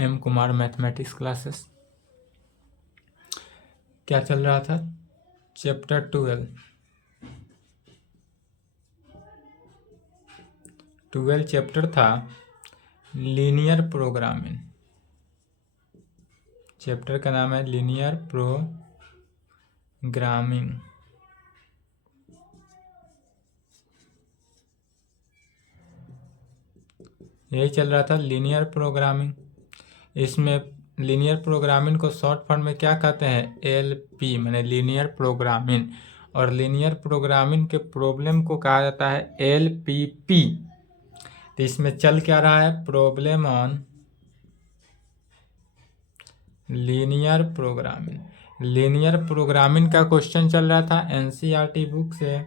M Kumar mathematics classes. क्या चल रहा था? चैप्टर 12 चैप्टर था लीनियर प्रोग्रामिंग। चैप्टर का नाम है लीनियर प्रोग्रामिंग। यही चल रहा था लीनियर प्रोग्रामिंग। इसमें लीनियर प्रोग्रामिंग को शॉर्ट फॉर्म में क्या कहते हैं? एलपी माने लीनियर प्रोग्रामिंग। और लीनियर प्रोग्रामिंग के प्रॉब्लम को कहा जाता है एलपीपी। तो इसमें चल क्या रहा है? Problem on linear programming. Linear programming का क्वेश्चन चल रहा था एनसीईआरटी बुक से,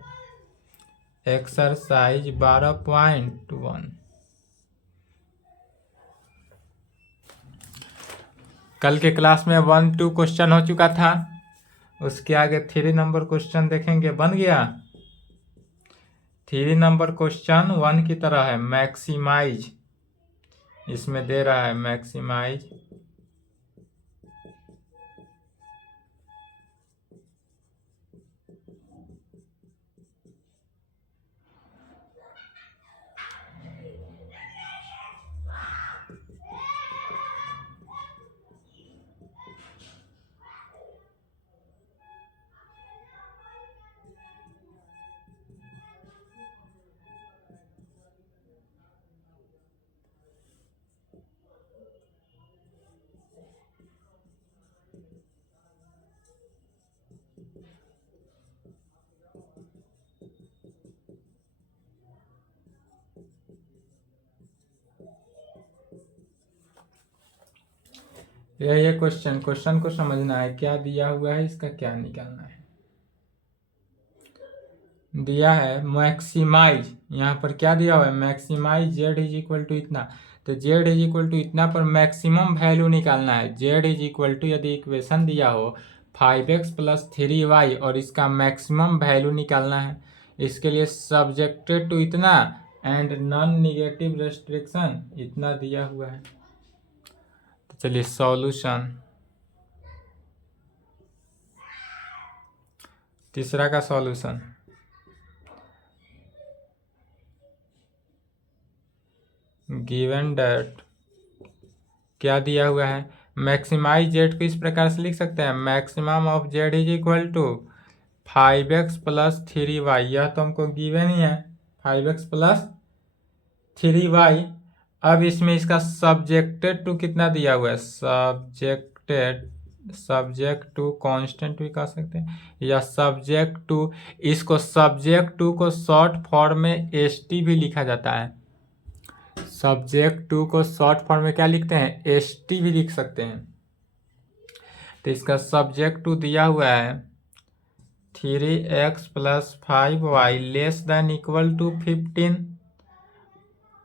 एक्सरसाइज 12.1। कल के क्लास में 1-2 क्वेश्चन हो चुका था, उसके आगे 3 नंबर क्वेश्चन देखेंगे। बन गया 3 नंबर क्वेश्चन 1 की तरह है, मैक्सिमाइज। इसमें दे रहा है मैक्सिमाइज ये क्वेश्चन को समझना है, क्या दिया हुआ है, इसका क्या निकालना है। दिया है मैक्सिमाइज, यहाँ पर क्या दिया हुआ है? Maximize Z is equal to इतना। तो जेड इज इक्वल टू इतना पर मैक्सिमम वैल्यू निकालना है। जेड इज इक्वल टू, यदि इक्वेशन दिया हो 5x + 3y और इसका मैक्सिमम वैल्यू निकालना है, इसके लिए सब्जेक्टेड टू इतना एंड नॉन निगेटिव रेस्ट्रिक्शन इतना दिया हुआ है। तो चलिए सॉल्यूशन, तीसरा का सॉल्यूशन। गिवन दैट क्या दिया हुआ है? मैक्सिमाइज जेड को इस प्रकार से लिख सकते हैं, maximum of Z is equal to 5x + 3y। यह तो हमको गिवन ही है, 5x + 3y। अब इसमें इसका सब्जेक्टेड टू कितना दिया हुआ है? सब्जेक्ट टू कांस्टेंट भी कह सकते हैं, या सब्जेक्ट टू। इसको सब्जेक्ट टू को शॉर्ट फॉर्म में एसटी भी लिखा जाता है। सब्जेक्ट टू को शॉर्ट फॉर्म में क्या लिखते हैं? एसटी भी लिख सकते हैं। तो इसका सब्जेक्ट टू दिया हुआ है 3x + 5y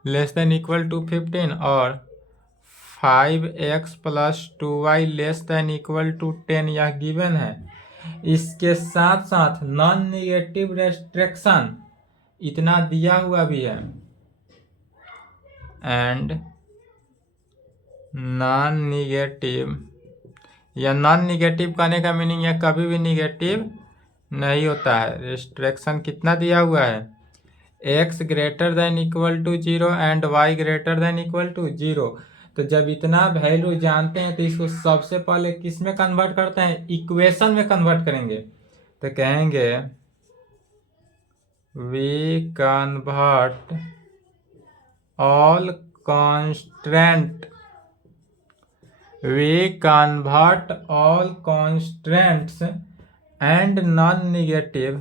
<15 और 5x + 2y < 10। यह गिवन है। इसके साथ साथ नॉन निगेटिव रेस्ट्रिक्शन इतना दिया हुआ भी है, एंड नॉन निगेटिव। या नॉन निगेटिव कहने का मीनिंग है कभी भी निगेटिव नहीं होता है। रेस्ट्रिक्शन कितना दिया हुआ है? x > 0 and y > 0। तो जब इतना वैल्यू जानते हैं तो इसको सबसे पहले किस में कन्वर्ट करते हैं? इक्वेशन में कन्वर्ट करेंगे। तो कहेंगे we convert all constants and non-negative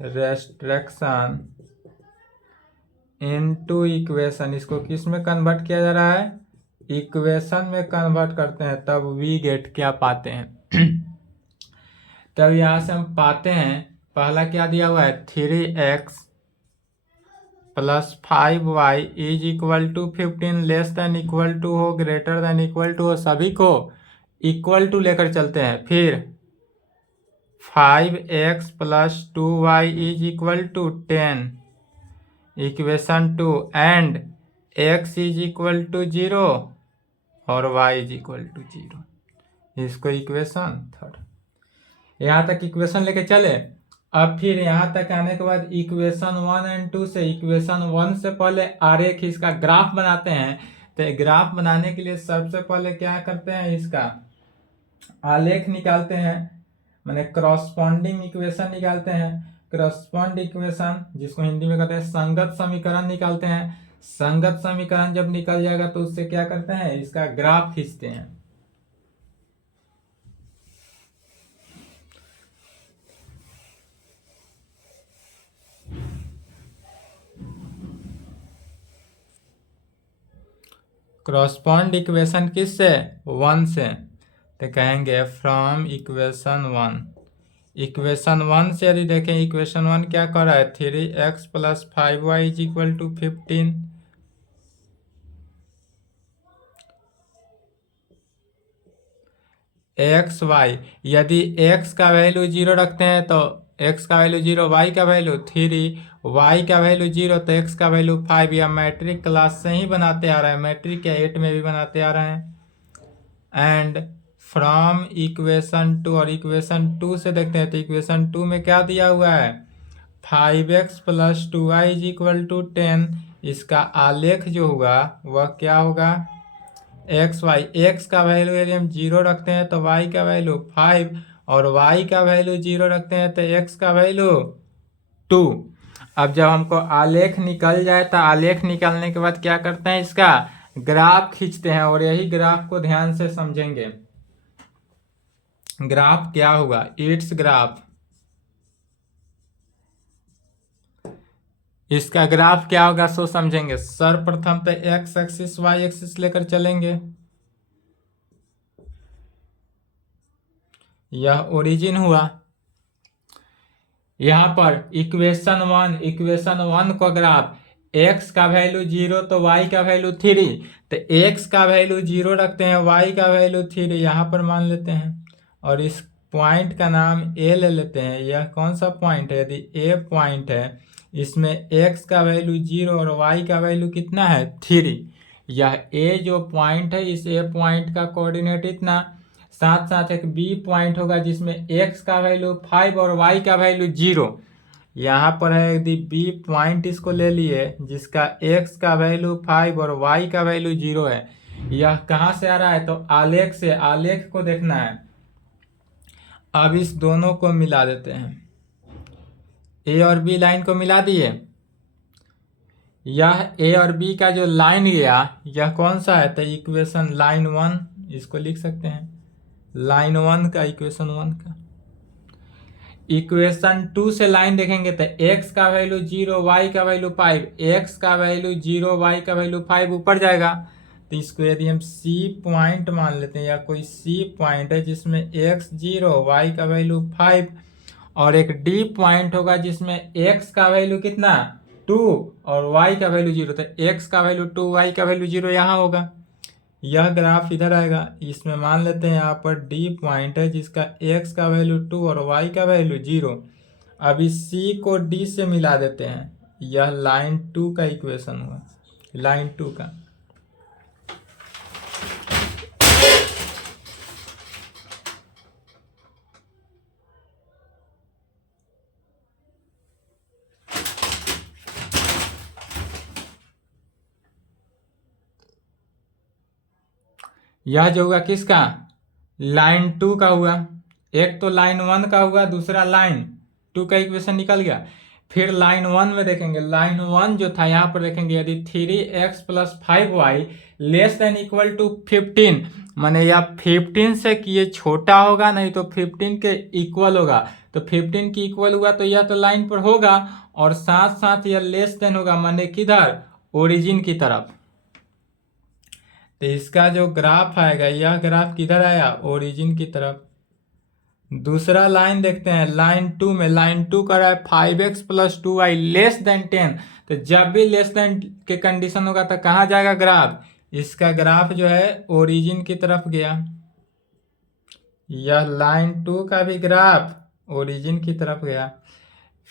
restriction into equation। इसको किस में कन्वर्ट किया जा रहा है? इक्वेशन में कन्वर्ट करते हैं, तब वी गेट क्या पाते हैं? तब यहां से हम पाते हैं, पहला क्या दिया हुआ है? 3x + 5y = 15 <= हो, <= हो, सभी को इक्वल टू लेकर चलते हैं। फिर 5x + 2y = 10 equation 2 and x is equal to 0 और y इज इक्वल टू 0। इसको इक्वेशन 3। यहाँ तक इक्वेशन लेके चले। अब फिर यहाँ तक आने के बाद इक्वेशन 1 एंड 2 से इक्वेशन 1 से पहले आरेख इसका ग्राफ बनाते हैं। तो ग्राफ बनाने के लिए सबसे पहले क्या करते हैं, इसका आलेख निकालते हैं, माने क्रॉसपॉन्डिंग इक्वेशन निकालते हैं। क्रॉसपॉन्ड इक्वेशन जिसको हिंदी में कहते हैं संगत समीकरण निकालते हैं। संगत समीकरण जब निकल जाएगा तो उससे क्या करते हैं, इसका ग्राफ खींचते हैं। क्रॉसपॉन्ड इक्वेशन किससे, 1 से, तो कहेंगे फ्रॉम इक्वेशन 1। इक्वेशन 1 से यदि देखें, इक्वेशन 1 क्या कर रहा है, 3x + 5y is equal to 15। X Y, यदि x का वैल्यू 0 रखते हैं तो x का वैल्यू 0, y का वैल्यू 3, y का वैल्यू 0 तो x का वैल्यू 5। या मैट्रिक क्लास से ही बनाते आ रहे हैं, मैट्रिक या 8 में भी बनाते आ रहे हैं। एंड फ्रॉम इक्वेशन 2, और इक्वेशन 2 से देखते हैं तो इक्वेशन 2 में क्या दिया हुआ है, 5x + 2y is equal to 10। इसका आलेख जो होगा वह क्या होगा, एक्स वाई। एक्स का वैल्यू यदि हम 0 रखते हैं तो y का वैल्यू 5, और y का वैल्यू 0 रखते हैं तो x का वैल्यू 2। अब जब हमको आलेख निकल जाए तो आलेख निकलने के बाद क्या करते हैं, इसका ग्राफ खींचते हैं। और यही ग्राफ को ध्यान से समझेंगे। ग्राफ क्या होगा, इट्स ग्राफ, इसका ग्राफ क्या होगा सो समझेंगे। सर्वप्रथम तो x एक्सिस y एक्सिस लेकर चलेंगे। यह ओरिजिन हुआ। यहाँ पर इक्वेशन 1 का ग्राफ, x का वैल्यू 0 तो y का वैल्यू 3, तो x का वैल्यू 0 रखते हैं, y का वैल्यू 3 यहाँ पर मान लेते हैं। और इस पॉइंट का नाम A ले लेते हैं। यह कौन सा पॉइंट है, यदि A पॉइंट है, इसमें x का वैल्यू 0 और y का वैल्यू कितना है, 3। यह A जो पॉइंट है, इस A पॉइंट का कोऑर्डिनेट इतना। साथ साथ एक B पॉइंट होगा जिसमें x का वैल्यू 5 और y का वैल्यू 0। यहाँ पर है यदि B पॉइंट इसको ले लिए जिसका x का वैल्यू 5 और y का वैल्यू 0 है। यह कहाँ से आ रहा है, तो आलेख से। आलेख को देखना है। अब इस दोनों को मिला देते हैं, A और B लाइन को मिला दिए। यह A और B का जो लाइन गया यह कौन सा है, तो इक्वेशन लाइन 1 इसको लिख सकते हैं। लाइन 1 का इक्वेशन 1 का। इक्वेशन 2 से लाइन देखेंगे तो x का वैल्यू 0, y का वैल्यू 5, x का वैल्यू 0, y का वैल्यू 5 ऊपर जाएगा। तो इसको यदि हम C पॉइंट मान लेते हैं, या कोई C पॉइंट है जिसमें x 0, y का वैल्यू 5, और एक D पॉइंट होगा जिसमें x का वैल्यू कितना, 2 और y का वैल्यू 0, तो x का वैल्यू 2, y का वैल्यू 0 यहाँ होगा। यह ग्राफ इधर आएगा। इसमें मान लेते हैं यहाँ पर D पॉइंट है जिसका x का वैल्यू 2 और y का वैल्यू 0। अब इस C को D से मिला देते हैं। यह लाइन 2 का इक्वेशन हुआ, लाइन 2 का। यह जो हुआ किसका, लाइन 2 का हुआ। एक तो लाइन 1 का हुआ, दूसरा लाइन 2 का इक्वेशन निकल गया। फिर लाइन 1 में देखेंगे, लाइन 1 जो था यहाँ पर देखेंगे, यदि 3x + 5y less than equal to 15, माने या 15 से ये छोटा होगा, नहीं तो 15 के इक्वल होगा। तो 15 की इक्वल हुआ तो यह तो लाइन पर होगा, और साथ साथ यह लेस देन होगा, माने किधर, ओरिजिन की तरफ। तो इसका जो ग्राफ आएगा, यह ग्राफ किधर आया, ओरिजिन की तरफ। दूसरा लाइन देखते हैं, लाइन 2 में। लाइन 2 कर रहा है 5x + 2y लेस देन 10। तो जब भी लेस देन के कंडीशन होगा तो कहाँ जाएगा ग्राफ, इसका ग्राफ जो है ओरिजिन की तरफ गया। यह लाइन 2 का भी ग्राफ ओरिजिन की तरफ गया।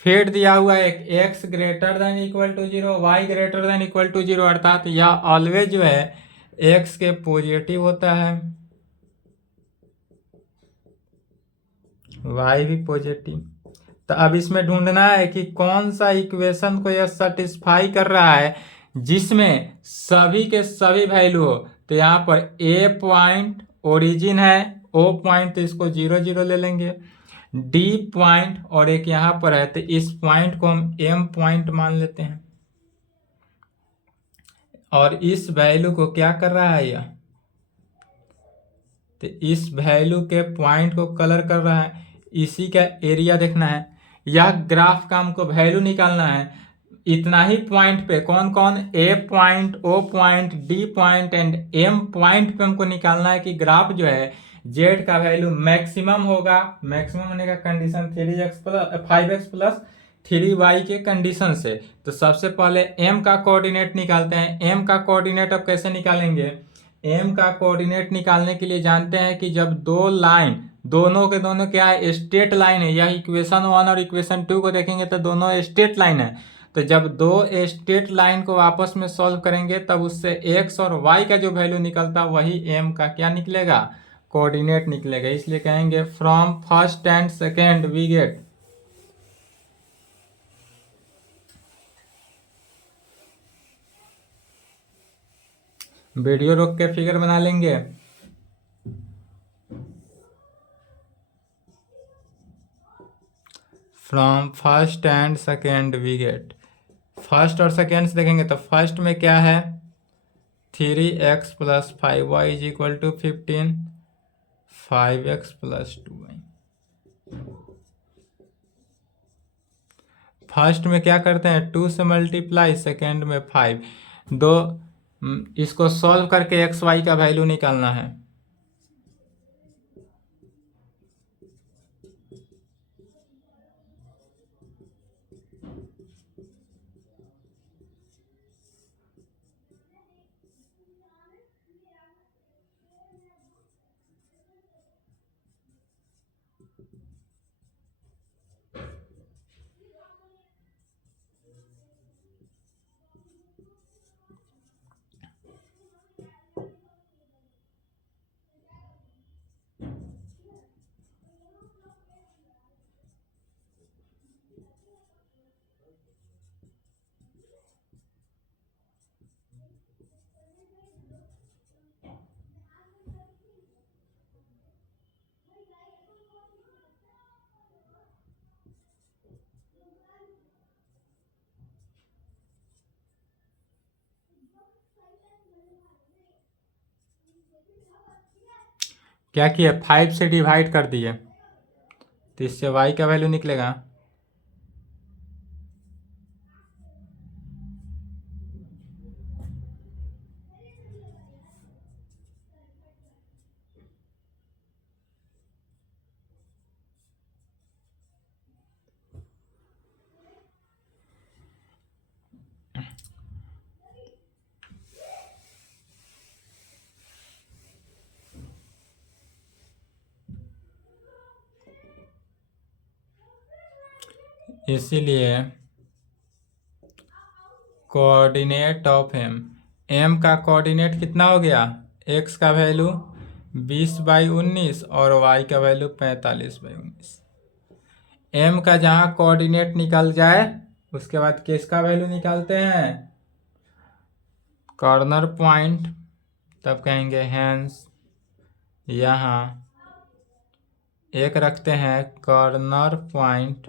फिर दिया हुआ है X greater than equal to zero, Y greater than equal to zero, अर्थात यह ऑलवेज जो है एक्स के पॉजिटिव होता है, वाई भी पॉजिटिव। तो अब इसमें ढूंढना है कि कौन सा इक्वेशन को यह सेटिस्फाई कर रहा है जिसमें सभी के सभी वैल्यू हो। तो यहाँ पर ए पॉइंट ओरिजिन है, ओ पॉइंट तो इसको 0 0 ले लेंगे, डी पॉइंट और एक यहाँ पर है, तो इस पॉइंट को हम एम पॉइंट मान लेते हैं। और इस वैल्यू को क्या कर रहा है यह, तो इस वैल्यू के पॉइंट को कलर कर रहा है, इसी का एरिया देखना है। यह ग्राफ का हमको वैल्यू निकालना है, इतना ही पॉइंट पे कौन कौन, A point, O point, D point and M point पे हमको निकालना है कि ग्राफ जो है जेड का वैल्यू मैक्सिमम होगा। मैक्सिमम होने का condition 3x plus 5x plus 3y के कंडीशन से। तो सबसे पहले m का कोऑर्डिनेट निकालते हैं। m का कोऑर्डिनेट अब कैसे निकालेंगे, m का कोऑर्डिनेट निकालने के लिए जानते हैं कि जब दो लाइन, दोनों के दोनों क्या है, स्ट्रेट लाइन है, यह इक्वेशन 1 और इक्वेशन 2 को देखेंगे तो दोनों स्ट्रेट लाइन है। तो जब दो स्ट्रेट लाइन को आपस में सॉल्व करेंगे तब उससे x और y का जो वैल्यू निकलता वही m का क्या निकलेगा, कोऑर्डिनेट निकलेगा। इसलिए कहेंगे from first and second we get, video रोक के फिगर बना लेंगे। From first and second we get, first और सेकेंड से देखेंगे तो फर्स्ट में क्या है 3x plus 5y is equal to 15, 5x plus 2y। First में क्या करते हैं 2 से मल्टीप्लाई, सेकेंड में 5, दो इसको सॉल्व करके एक्स वाई का वैल्यू निकालना है। क्या किया 5 से डिवाइड कर दिए तो इससे y का वैल्यू निकलेगा इसीलिए कोऑर्डिनेट ऑफ m का कोऑर्डिनेट कितना हो गया, x का वैल्यू 20/19 और y का वैल्यू 45/19। m का जहाँ कोऑर्डिनेट निकल जाए उसके बाद किसका वैल्यू निकालते हैं, कॉर्नर पॉइंट। तब कहेंगे हैंस यहाँ एक रखते हैं कॉर्नर पॉइंट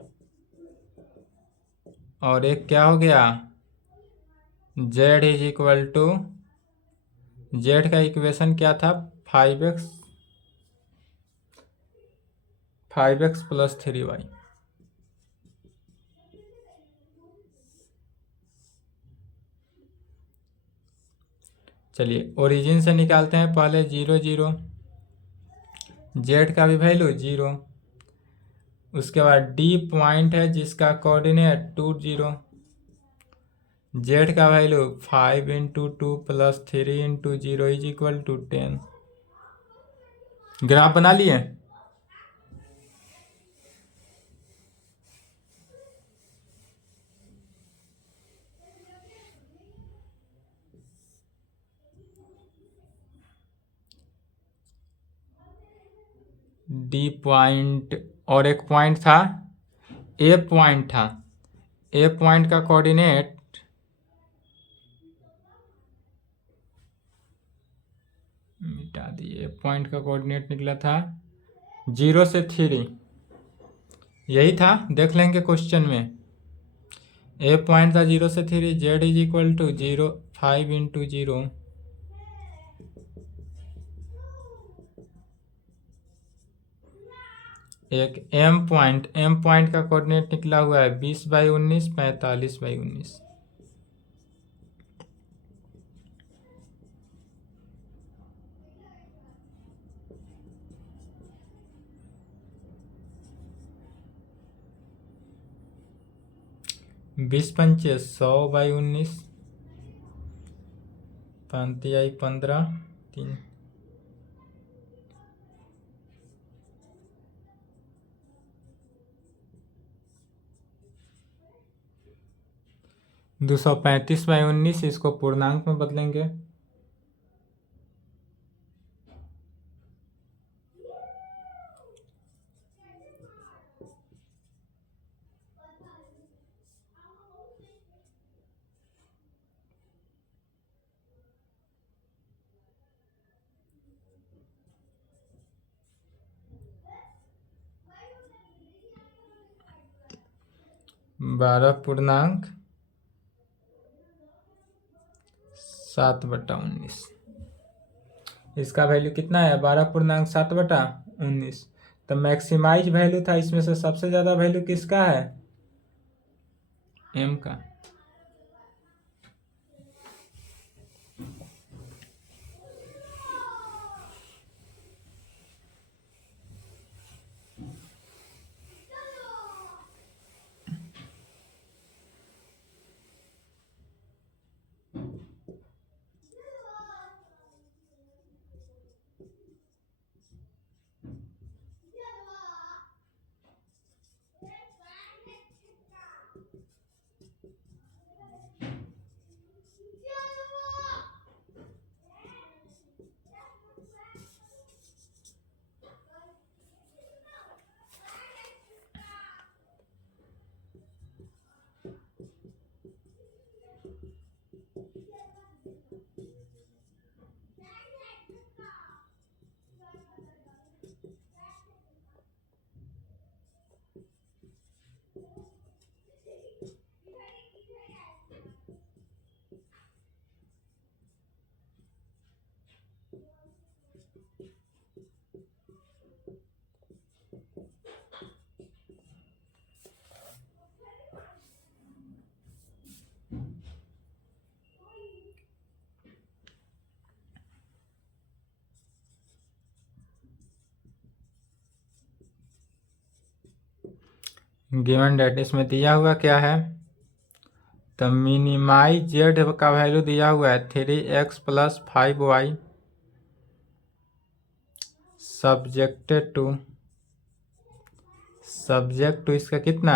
और एक क्या हो गया z is equal to, z का इक्वेशन क्या था 5x प्लस 3y। चलिए ओरिजिन से निकालते हैं पहले 0 0, z का भी वैल्यू 0, उसके बाद d पॉइंट है जिसका कोऑर्डिनेट 2 0, z का value 5 into 2 plus 3 into 0 is equal to 10। Graph बना लिए। डी पॉइंट और एक पॉइंट था, ए पॉइंट था। ए पॉइंट का कोऑर्डिनेट मिटा दिए। पॉइंट का कोऑर्डिनेट निकला था 0 से 3, यही था, देख लेंगे क्वेश्चन में। ए पॉइंट था 0 से 3, Z is equal to 0, 5 into 0। एक एम पॉइंट का कोऑर्डिनेट निकला हुआ है 20/19, 45/19। बीस पंचे 100/19, 5×15 3। 235/19, इसको पूर्णांक में बदलेंगे। बारह पूर्णांक 7/19। इसका वैल्यू कितना है? 12.7/19। तो मैक्सिमाइज वैल्यू था, इसमें से सबसे ज़्यादा वैल्यू किसका है? एम का। गिवन डेटा इसमें दिया हुआ क्या है? तो मिनिमाइज जेड का वैल्यू दिया हुआ है 3x + 5y सब्जेक्ट टू इसका कितना?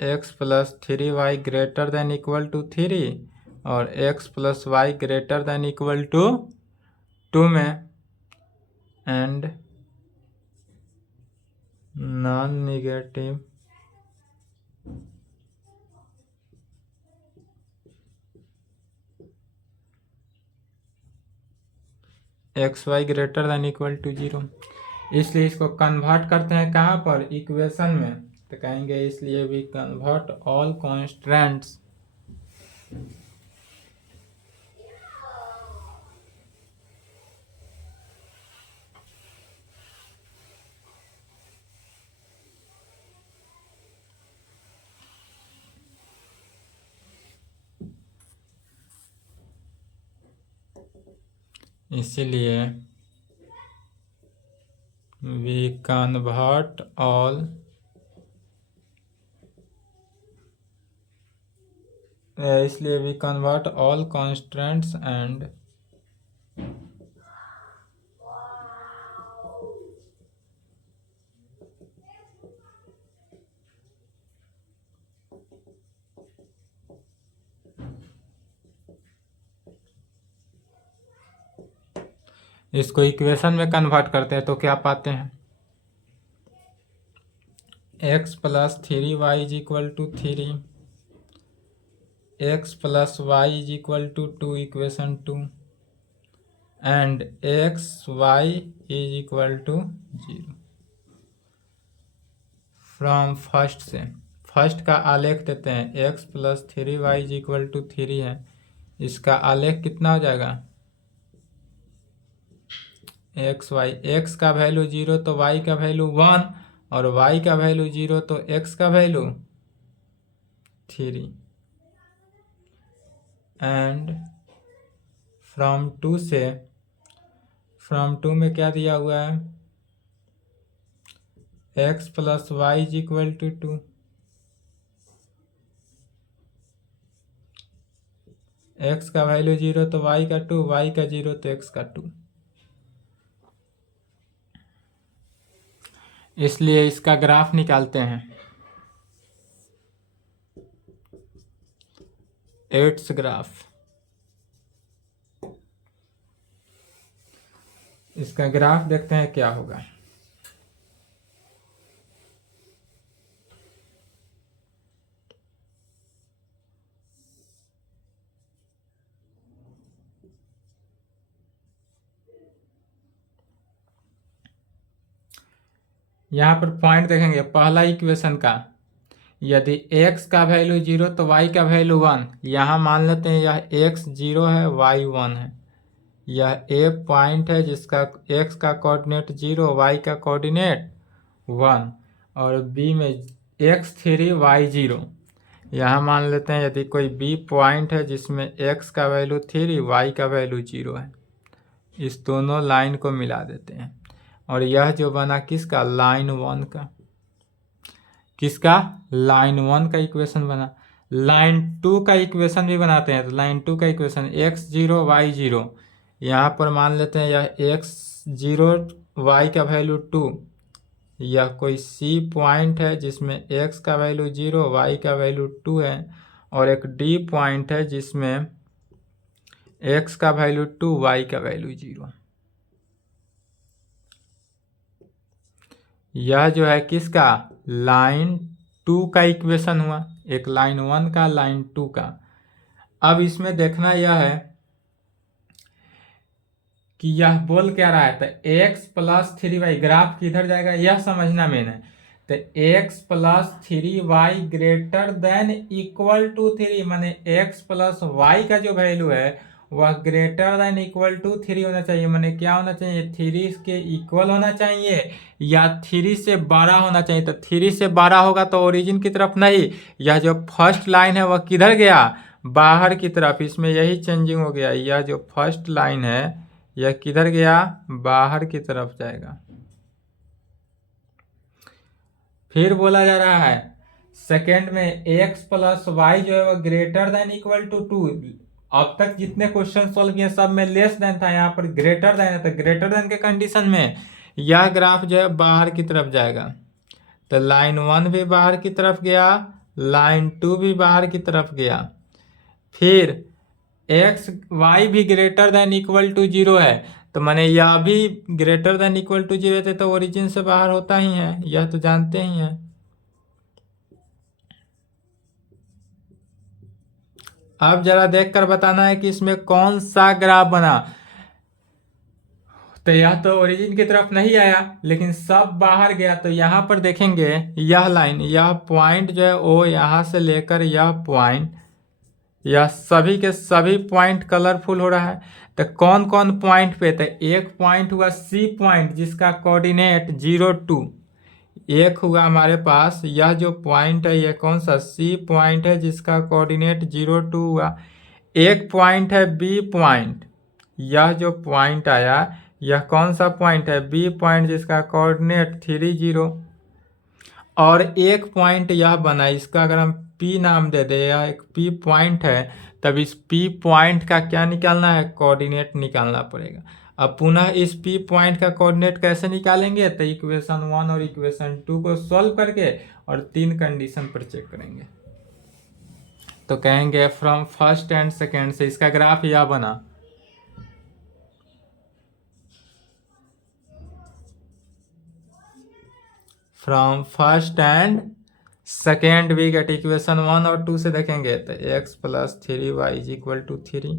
x + 3y greater than equal to 3 और x + y greater than equal to 2 में, and non negative xy greater than equal to 0। इसलिए इसको कन्वर्ट करते हैं कहाँ पर? इक्वेशन में। तो कहेंगे इसलिए भी कन्वर्ट ऑल कॉन्स्टेंट्स इसीलिए we convert all इसलिए we convert all constants and इसको इक्वेशन में कन्वर्ट करते हैं तो क्या पाते हैं, x plus 3y is equal to 3, x plus Y is equal to 2 equation 2 and X Y is equal to 0। From first से फर्स्ट का आलेख देते हैं, x plus 3y is equal to 3 है, इसका आलेख कितना हो जाएगा, एक्स वाई, एक्स का वैल्यू 0 तो y का वैल्यू 1 और y का वैल्यू 0 तो x का वैल्यू 3 एंड फ्रॉम 2 से, फ्रॉम 2 में क्या दिया हुआ है, x plus Y is equal to 2, x का वैल्यू 0 तो y का 2, y का 0 तो x का 2, इसलिए इसका ग्राफ निकालते हैं। 8th ग्राफ, इसका ग्राफ देखते हैं क्या होगा। यहाँ पर पॉइंट देखेंगे, पहला इक्वेशन का यदि x का वैल्यू 0 तो y का वैल्यू 1, यहाँ मान लेते हैं यह x 0 है y 1 है, यह a पॉइंट है जिसका x का कोऑर्डिनेट 0 y का कोऑर्डिनेट 1 और b में x 3 y 0, यहाँ मान लेते हैं यदि कोई b पॉइंट है जिसमें x का वैल्यू 3 y का वैल्यू 0 है, इस दोनों लाइन को मिला देते हैं और यह जो बना किसका, लाइन 1 का, किसका, लाइन 1 का इक्वेशन बना। लाइन 2 का इक्वेशन भी बनाते हैं, तो लाइन 2 का इक्वेशन x 0 y 0, यहाँ पर मान लेते हैं यह x 0 y का वैल्यू 2, यह कोई c पॉइंट है जिसमें x का वैल्यू 0 y का वैल्यू 2 है और एक d पॉइंट है जिसमें x का वैल्यू 2 y का वैल्यू 0। यह जो है किसका, लाइन 2 का इक्वेशन हुआ, एक लाइन 1 का, लाइन 2 का। अब इसमें देखना यह है कि यह बोल क्या रहा है, तो x प्लस 3y, ग्राफ किधर जाएगा यह समझना मेन है, तो x plus 3y greater than equal to 3, माने x प्लस y का जो वैल्यू है वह ग्रेटर देन इक्वल टू 3 होना चाहिए, माने क्या होना चाहिए, 3 के इक्वल होना चाहिए या 3 से बड़ा होना चाहिए। तो 3 से बड़ा होगा तो ओरिजिन की तरफ नहीं, यह जो फर्स्ट लाइन है वह किधर गया, बाहर की तरफ, इसमें यही चेंजिंग हो गया, यह जो फर्स्ट लाइन है यह किधर गया, बाहर की तरफ जाएगा। फिर बोला जा रहा है सेकेंड में x प्लस वाई जो है वह ग्रेटर देन इक्वल टू 2, अब तक जितने क्वेश्चन सॉल्व किए सब में लेस देन था, यहाँ पर ग्रेटर देन है, तो ग्रेटर देन के कंडीशन में यह ग्राफ जो है बाहर की तरफ जाएगा, तो लाइन 1 भी बाहर की तरफ गया, लाइन 2 भी बाहर की तरफ गया। फिर x y भी ग्रेटर देन इक्वल टू 0 है, तो माने यह भी ग्रेटर देन इक्वल टू 0 थे तो ओरिजिन से बाहर होता ही है, यह तो जानते ही हैं। अब जरा देखकर बताना है कि इसमें कौन सा ग्राफ बना, तो यह तो ओरिजिन की तरफ नहीं आया लेकिन सब बाहर गया, तो यहाँ पर देखेंगे यह लाइन, यह पॉइंट जो है वो यहाँ से लेकर यह पॉइंट, यह सभी के सभी पॉइंट कलरफुल हो रहा है। तो कौन कौन पॉइंट पे, तो एक पॉइंट हुआ सी पॉइंट जिसका कोऑर्डिनेट 0 2, एक हुआ हमारे पास यह जो पॉइंट है यह कौन सा, सी पॉइंट है जिसका कोऑर्डिनेट 0 2 हुआ। एक पॉइंट है बी पॉइंट, यह जो पॉइंट आया यह कौन सा पॉइंट है, बी पॉइंट जिसका कोऑर्डिनेट 3 0, और एक पॉइंट यह बना, इसका अगर हम P नाम दे दे, यह एक P पॉइंट है, तब इस P पॉइंट का क्या निकालना है, कोऑर्डिनेट निकालना पड़ेगा। अब पुनः इस P पॉइंट का कोऑर्डिनेट कैसे निकालेंगे, तो इक्वेशन 1 और इक्वेशन 2 को सॉल्व करके और 3 कंडीशन पर चेक करेंगे, तो कहेंगे फ्रॉम फर्स्ट एंड सेकेंड से इसका ग्राफ यह बना, from first and second we get equation 1 और 2 से देखेंगे तो x plus 3y is equal to 3।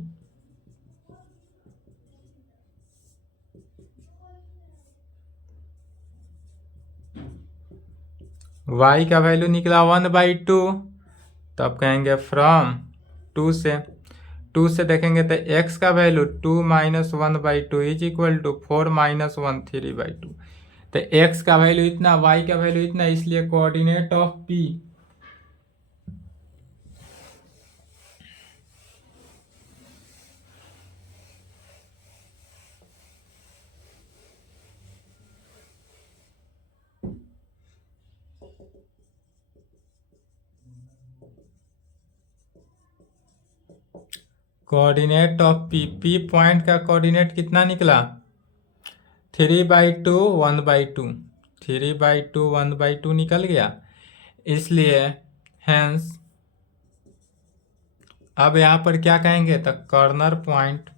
y का वैल्यू निकला 1/2, तो अब कहेंगे फ्रॉम 2 से देखेंगे तो x का value 2 minus 1/2 is equal to 4 minus 1 3/2। तो x का वैल्यू इतना, y का वैल्यू इतना, इसलिए coordinate of p coordinate of P point का कोऑर्डिनेट कितना निकला 3/2 1/2, 3/2 1/2 निकल गया। इसलिए हेंस अब यहाँ पर क्या कहेंगे तो कॉर्नर पॉइंट,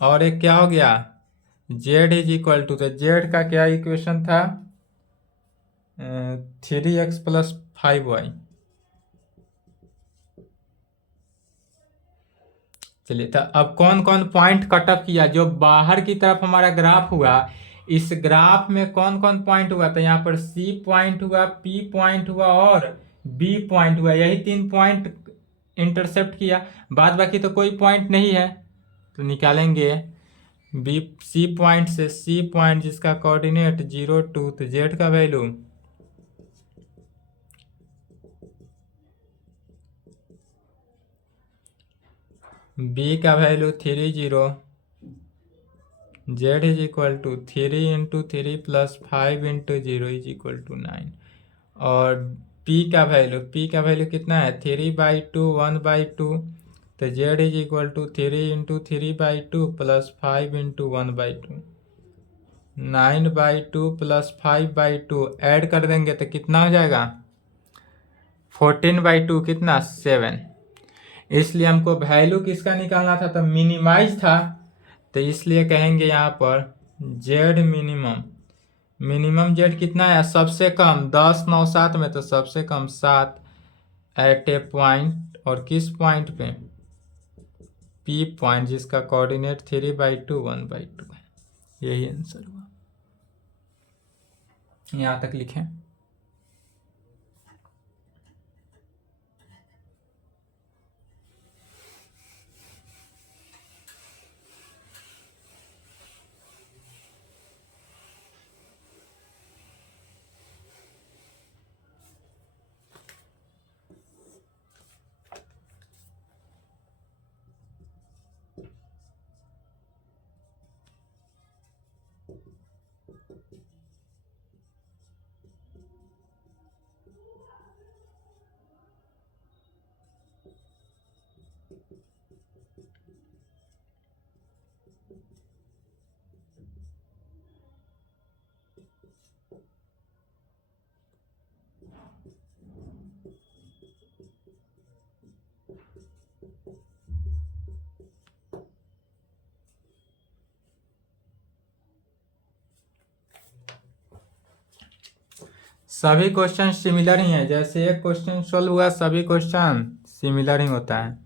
और एक क्या हो गया z इज इक्वल टू, तो z का क्या इक्वेशन था 3x प्लस 5y। चलिए तो अब कौन कौन पॉइंट कटअप किया, जो बाहर की तरफ हमारा ग्राफ हुआ, इस ग्राफ में कौन कौन पॉइंट हुआ, तो यहाँ पर C पॉइंट हुआ, P पॉइंट हुआ और B पॉइंट हुआ, यही 3 पॉइंट इंटरसेप्ट किया, बाद बाकी तो कोई पॉइंट नहीं है। तो निकालेंगे C पॉइंट से C पॉइंट जिसका कोऑर्डिनेट 0 2, तो Z का वैल्यू B का value 3 0, Z is equal to 3 into 3 plus 5 into 0 is equal to 9, और P का वैल्यू कितना है 3/2 1/2, तो Z is equal to 3 into 3/2 plus 5 into 1/2, 9/2 plus 5/2 add कर देंगे तो कितना हो जाएगा 14/2, कितना 7। इसलिए हमको वैल्यू किसका निकालना था, तो मिनिमाइज था, तो इसलिए कहेंगे यहाँ पर जेड मिनिमम जेड कितना है, सबसे कम 10 9 7 में, तो सबसे कम 7 एट ए पॉइंट, और किस पॉइंट पे P पॉइंट जिसका कोऑर्डिनेट 3/2 1/2 है। यही आंसर हुआ, यहाँ तक लिखें। सभी क्वेश्चन सिमिलर ही हैं, जैसे एक क्वेश्चन सोल्व हुआ सभी क्वेश्चन सिमिलर ही होता है।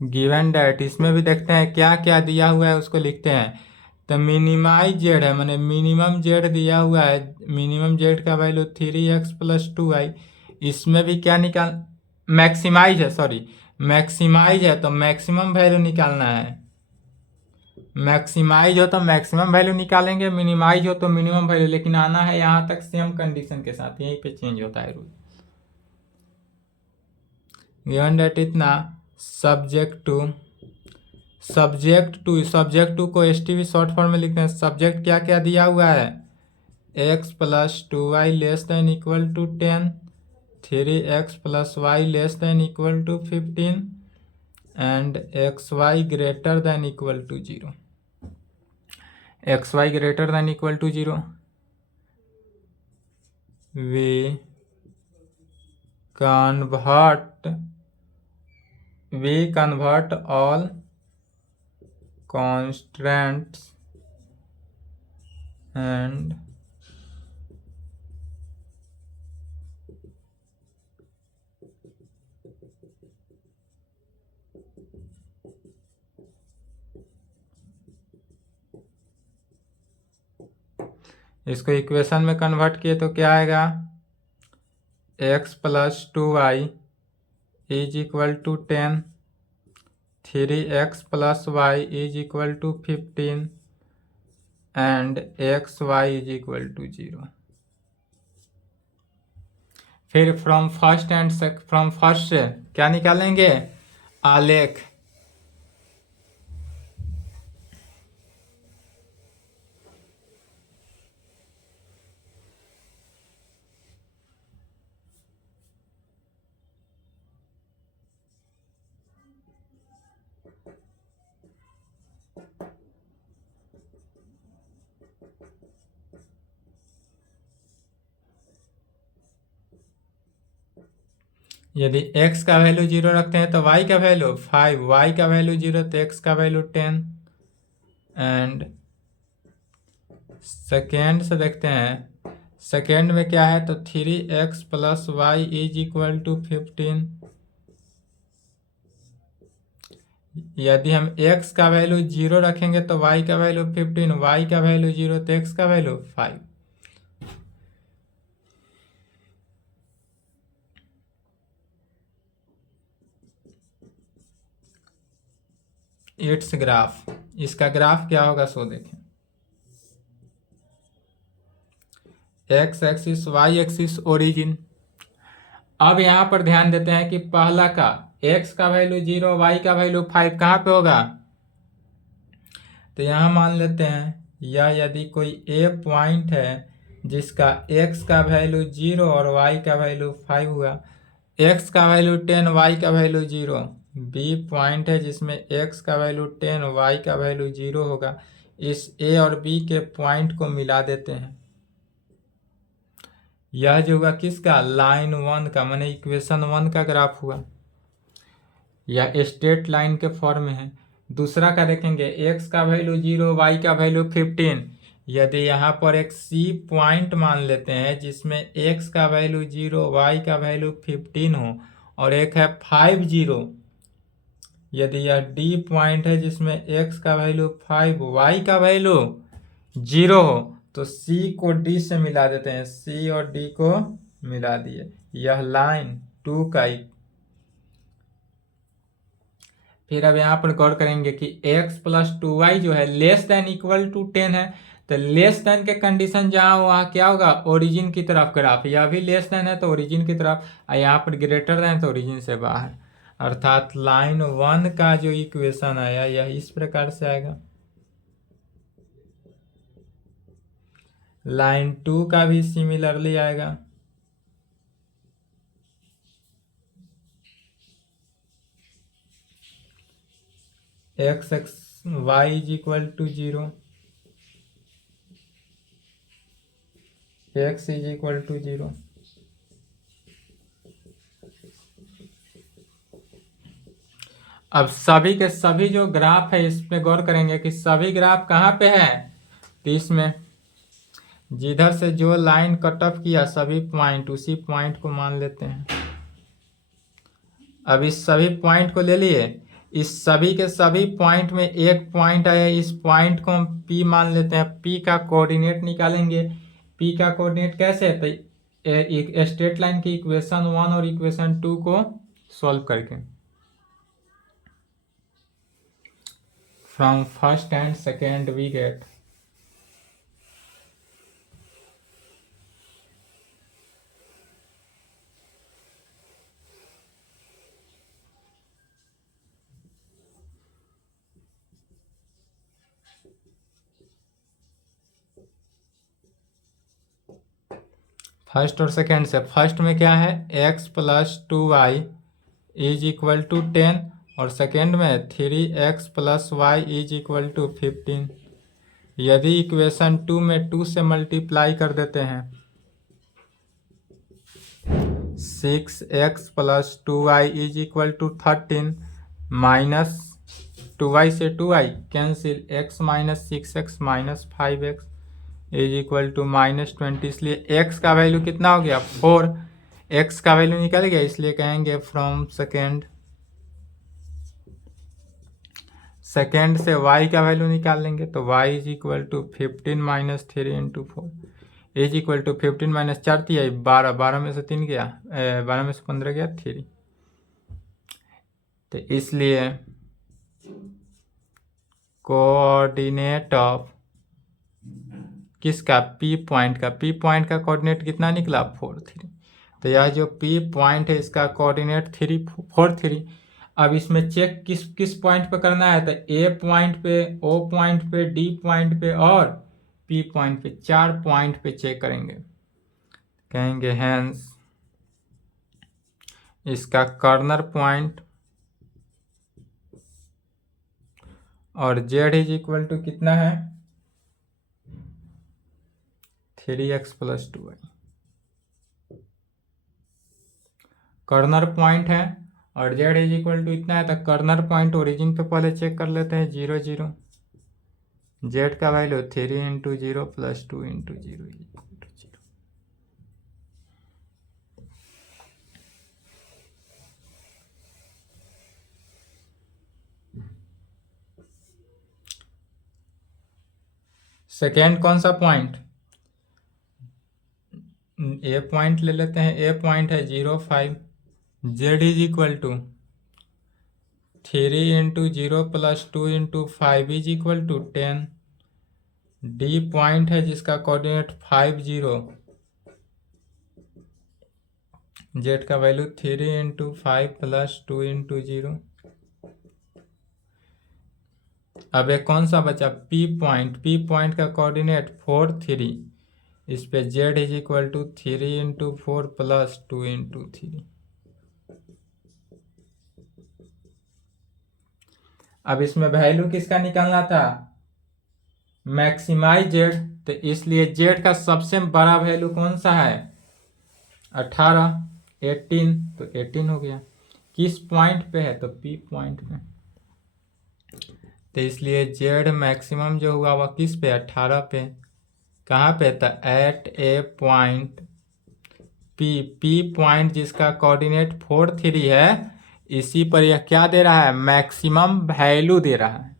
गिवन डेट, इसमें भी देखते हैं क्या क्या दिया हुआ है उसको लिखते हैं। तो मिनिमाइज जेड है, मैंने मिनिमम जेड दिया हुआ है, मिनिमम जेड का वैल्यू 3x प्लस 2y। इसमें भी क्या निकाल, मैक्सिमाइज है, सॉरी मैक्सिमाइज है, तो मैक्सिमम वैल्यू निकालना है। मैक्सिमाइज हो तो मैक्सिमम वैल्यू निकालेंगे, मिनिमाइज हो तो मिनिमम वैल्यू, लेकिन आना है यहाँ तक सेम कंडीशन के साथ, यहीं पे चेंज होता है रूल। गिवन डेट इतना, सब्जेक्ट टू को STV शॉर्ट फॉर्म में लिखते हैं। सब्जेक्ट क्या क्या दिया हुआ है, x plus 2y less than equal to 10, 3x plus y less than equal to 15 and xy greater than equal to 0, xy greater than equal to 0। we convert all constants and इसको equation में convert किए तो क्या आएगा, x + 2y is equal to 10, 3x + y is equal to 15 and xy is equal to 0। फिर from first से क्या निकालेंगे, आलेख। यदि x का वैल्यू 0 रखते हैं तो y का वैल्यू 5, y का वैल्यू 0 तो x का वैल्यू 10 एंड सेकेंड से देखते हैं, सेकेंड में क्या है तो 3x + y is equal to 15। यदि हम x का वैल्यू 0 रखेंगे तो y का वैल्यू 15, y का वैल्यू 0 तो x का वैल्यू 5। इट्स ग्राफ, इसका ग्राफ क्या होगा सो देखें। x axis, y axis, origin. अब यहाँ पर ध्यान देते हैं कि पहला का x का वैल्यू 0, y का वैल्यू 5 कहाँ पे होगा, तो यहाँ मान लेते हैं यह यदि कोई a पॉइंट है जिसका x का वैल्यू 0 और y का वैल्यू 5 हुआ, x का वैल्यू 10, y का वैल्यू 0, b पॉइंट है जिसमें x का वैल्यू 10, y का वैल्यू 0 होगा। इस a और b के पॉइंट को मिला देते हैं। यह जो होगा किसका, लाइन 1 का, माने इक्वेशन 1 का ग्राफ हुआ। यह स्ट्रेट लाइन के फॉर्म में है। दूसरा का देखेंगे, x का वैल्यू 0, y का वैल्यू 15। यदि यहाँ पर एक c पॉइंट मान लेते हैं जिसमें x का वैल्यू 0, y का वैल्यू 15 हो और एक है 5, 0। यदि यह d पॉइंट है जिसमें x का वैल्यू 5, y का वैल्यू 0 हो तो c को d से मिला देते हैं, c और d को मिला दिए। यह लाइन 2 का। फिर अब यहाँ पर गौर करेंगे कि x + 2y जो है लेस देन इक्वल टू 10 है, तो लेस देन के कंडीशन जहाँ वहाँ क्या होगा, ओरिजिन की तरफ ग्राफ। यह भी लेस देन है तो ओरिजिन की तरफ, और यहाँ पर ग्रेटर देन तो ओरिजिन से बाहर। अर्थात लाइन 1 का जो इक्वेशन आया यह इस प्रकार से आएगा। लाइन 2 का भी सिमिलरली आएगा। x y is equal to 0, x is equal to 0। अब सभी के सभी जो ग्राफ है इस पे गौर करेंगे कि सभी ग्राफ कहाँ पे है, तो इसमें जिधर से जो लाइन कट ऑफ किया सभी पॉइंट, उसी पॉइंट को मान लेते हैं। अब इस सभी पॉइंट को ले लिए, इस सभी के सभी पॉइंट में एक पॉइंट आया, इस पॉइंट को हम P मान लेते हैं। P का कोऑर्डिनेट निकालेंगे। P का कोऑर्डिनेट कैसे है, तो एक स्ट्रेट लाइन की इक्वेशन 1 और इक्वेशन 2 को सॉल्व करके। From first and second we get first और सेकेंड से। फर्स्ट में क्या है, x + 2y is equal to 10 और सेकेंड में 3x + y is equal to 15। यदि इक्वेशन 2 में 2 से मल्टीप्लाई कर देते हैं, 6x + 2y is equal to 13, minus 2y से 2y cancel, x - 6x - 5x is equal to -20, इसलिए x का वैल्यू कितना हो गया 4, x का वैल्यू निकल गया, इसलिए कहेंगे फ्रॉम सेकेंड से y का वैल्यू निकाल लेंगे। तो y is equal to 15 - 3 × 4 is equal to 15 - 4 थी 12, 12 में से 3 गया, 12 में से 15 गया 3। तो इसलिए कोऑर्डिनेट ऑफ किसका, P पॉइंट का कोऑर्डिनेट कितना निकला 4, 3। तो यह जो P पॉइंट है इसका कोऑर्डिनेट 3, 4, 3। अब इसमें चेक किस पॉइंट पे करना है, तो A पॉइंट पे, O पॉइंट पे, D पॉइंट पे और P पॉइंट पे, 4 पॉइंट पे चेक करेंगे। कहेंगे हेंस इसका कॉर्नर पॉइंट और Z इज इक्वल टू कितना है 3x + 2y। कॉर्नर पॉइंट है और Z इज इक्वल टू इतना है, तो कॉर्नर पॉइंट ओरिजिन पे पहले चेक कर लेते हैं 0, 0। Z का वैल्यू 3 × 0 + 2 × 0 0। सेकेंड कौन सा पॉइंट, A पॉइंट ले लेते हैं। A पॉइंट है 0, 5। Z is equal to 3 × 0 + 2 × 5 is equal to 10। D point है जिसका कोऑर्डिनेट 5, 0। Z का वैल्यू 3 × 5 + 2 × 0। अब एक कौन सा बचा P पॉइंट का कोऑर्डिनेट 4, 3। इस पे Z इज इक्वल टू 3 × 4 + 2 × 3। अब इसमें वैल्यू किसका निकालना था, मैक्सिमाइज Z। तो इसलिए Z का सबसे बड़ा वैल्यू कौन सा है 18, 18। तो 18 हो गया। किस पॉइंट पे है, तो P पॉइंट पे। तो इसलिए Z मैक्सिमम जो हुआ वह किस पे 18 पे। कहाँ पे था, एट ए पॉइंट P पॉइंट जिसका कोऑर्डिनेट 4, 3 है, इसी पर यह क्या दे रहा है, मैक्सिमम वैल्यू दे रहा है।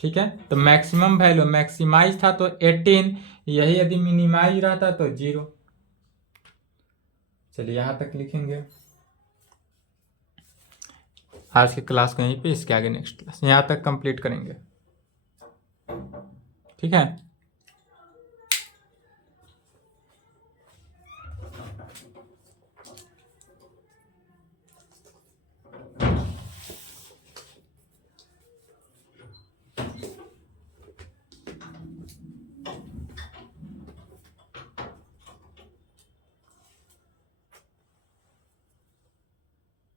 ठीक है, तो मैक्सिमम वैल्यू मैक्सिमाइज था तो 18, यही यदि मिनिमाइज रहता तो 0। चलिए यहां तक लिखेंगे। आज की क्लास को यहीं पे, इसके आगे नेक्स्ट क्लास यहाँ तक कंप्लीट करेंगे। ठीक है।